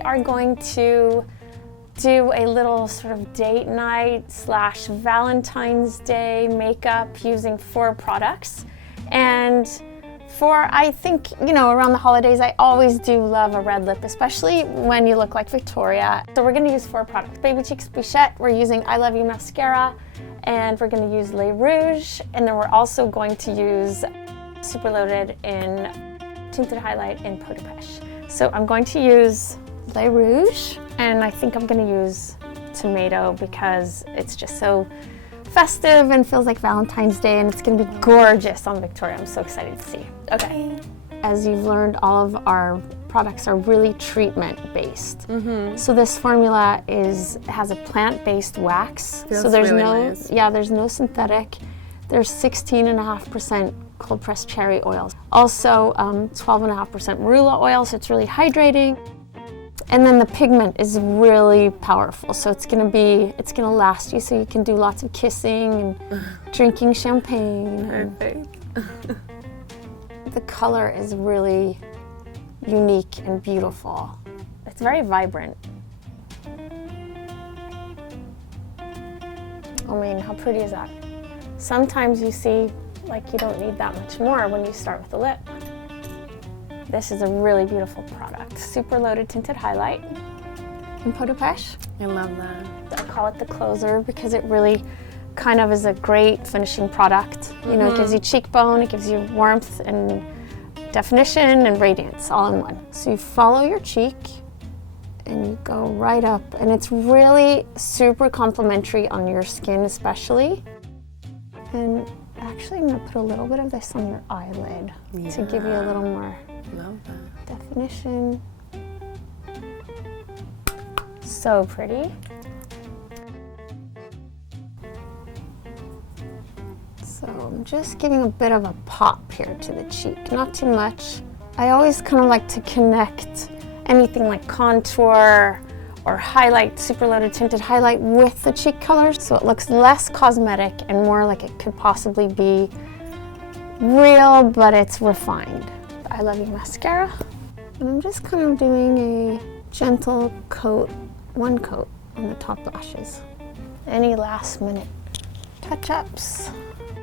we are going to do a little sort of date night / Valentine's Day makeup using 4 products. And I think, you know, around the holidays, I always do love a red lip, especially when you look like Victoria. So we're gonna use 4 products. Baby Cheeks Bichette, we're using I Love You Mascara, and we're gonna use Le Rouge, and then we're also going to use Super Loaded in Tinted Highlight in Peau de Pêche. So I'm going to use Le Rouge, and I think I'm gonna use Tomato because it's just so festive and feels like Valentine's Day, and it's gonna be gorgeous on Victoria. I'm so excited to see. Okay. As you've learned, all of our products are really treatment-based. So this formula has a plant-based wax. Feels so there's really nice. there's no synthetic. There's 16.5% cold-pressed cherry oils. Also 12.5% marula oil, so it's really hydrating. And then the pigment is really powerful, so it's gonna last you, so you can do lots of kissing and drinking champagne. Perfect. The color is really unique and beautiful. It's very vibrant. I mean, how pretty is that? Sometimes you see like you don't need that much more when you start with the lip. This is a really beautiful product. Super Loaded Tinted Highlight in Peau de Pêche. I love that. I call it the closer because it really kind of is a great finishing product. You know, it gives you cheekbone, it gives you warmth and definition and radiance all in one. So you follow your cheek and you go right up, and it's really super complimentary on your skin especially. And actually I'm gonna put a little bit of this on your eyelid to give you a little more Love that. definition. So pretty. So I'm just giving a bit of a pop here to the cheek, not too much. I always kind of like to connect anything like contour or highlight, Super Loaded Tinted Highlight with the cheek colors, so it looks less cosmetic and more like it could possibly be real, but it's refined. I Love You Mascara. And I'm just kind of doing a gentle coat, one coat on the top lashes. Any last minute touch-ups.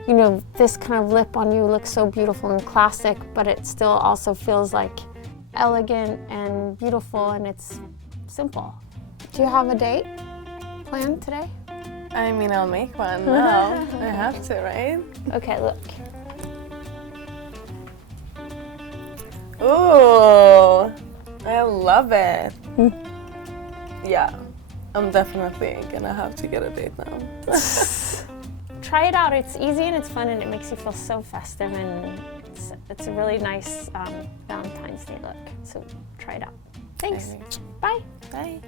You know, this kind of lip on you looks so beautiful and classic, but it still also feels like elegant and beautiful, and it's simple. Do you have a date planned today? I mean, I'll make one now. I have to, right? Okay, look. Ooh, I love it. Yeah, I'm definitely gonna have to get a date now. Try it out. It's easy and it's fun and it makes you feel so festive, and it's a really nice Valentine's Day look. So try it out. Thanks. Bye. Bye.